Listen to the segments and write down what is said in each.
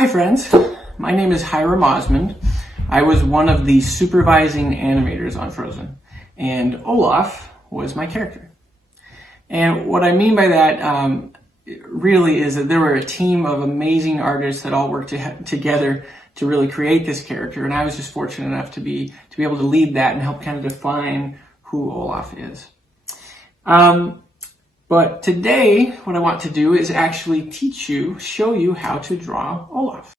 Hi friends, my name is Hiram Osmond. I was one of the supervising animators on Frozen, and Olaf was my character. And what I mean by that really is that there were a team of amazing artists that all worked together to really create this character, and I was just fortunate enough to be able to lead that and help kind of define who Olaf is. But today, what I want to do is actually show you how to draw Olaf.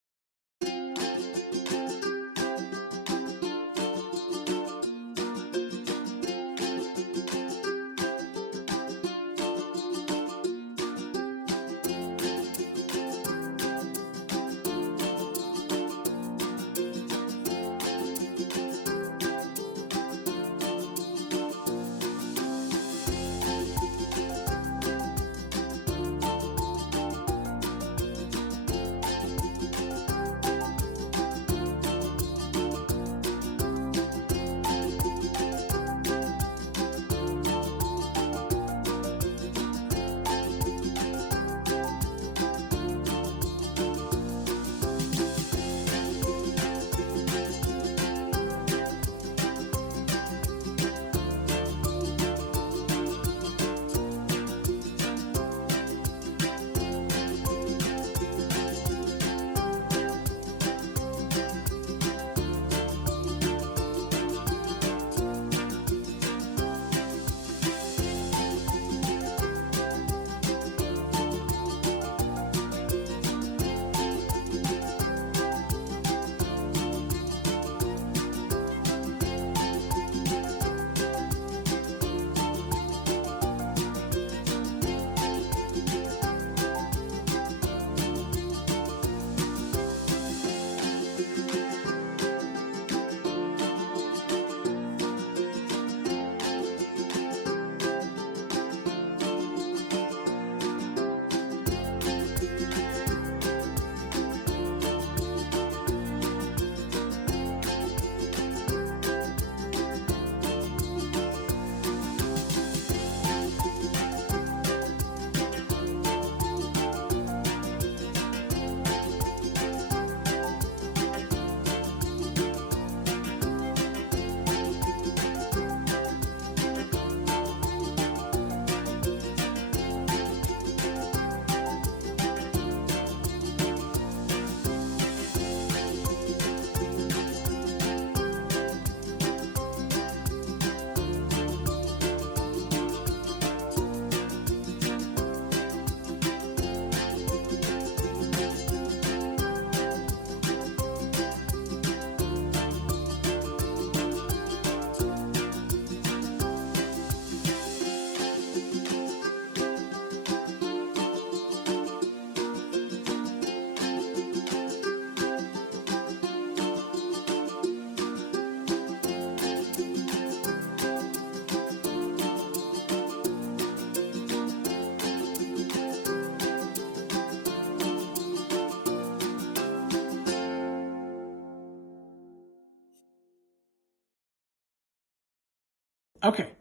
Okay,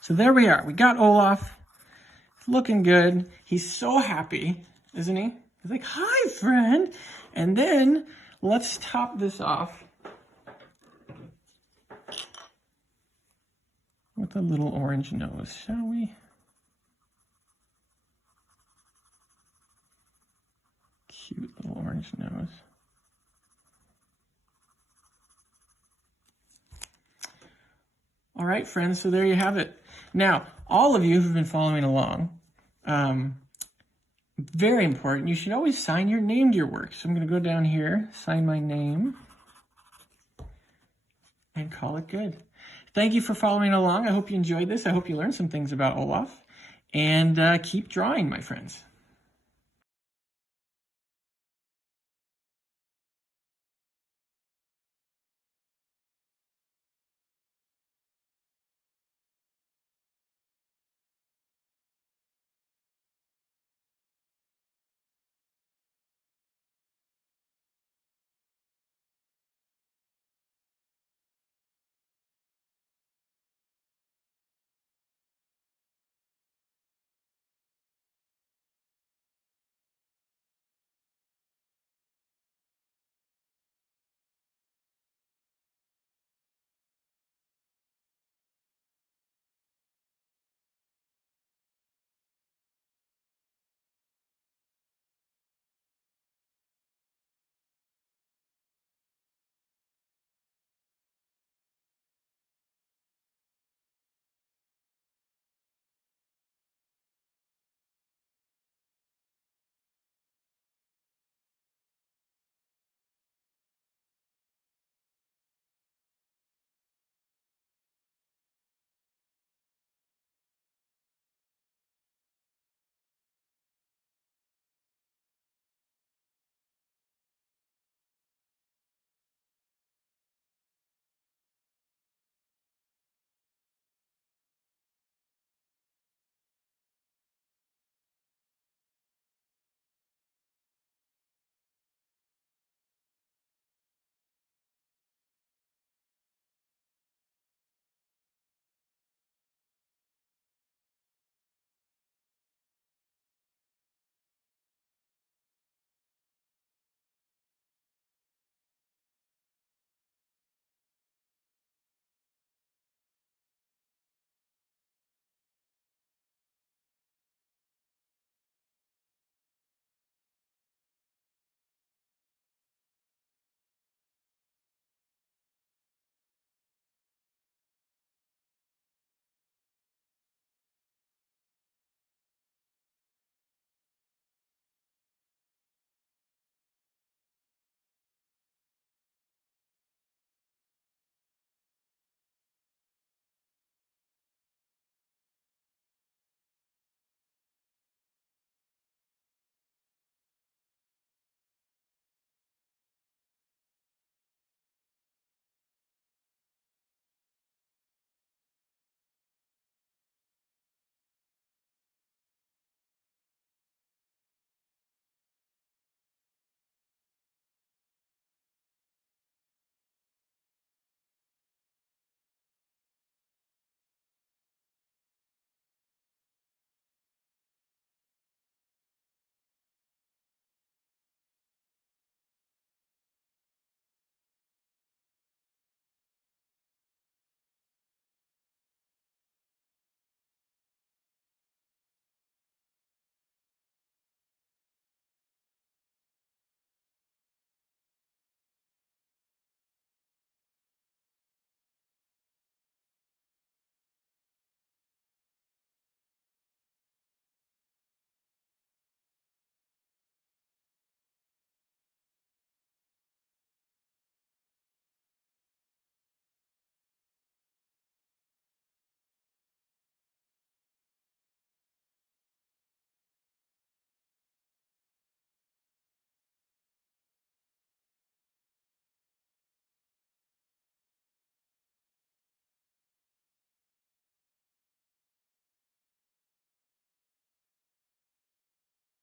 so there we are. We got Olaf. It's looking good. He's so happy, isn't he? He's like, hi, friend. And then let's top this off with a little orange nose, shall we? Cute little orange nose. All right, friends, so there you have it. Now, all of you who've been following along, very important, you should always sign your name to your work. So I'm going to go down here, sign my name, and call it good. Thank you for following along. I hope you enjoyed this. I hope you learned some things about Olaf. And keep drawing, my friends.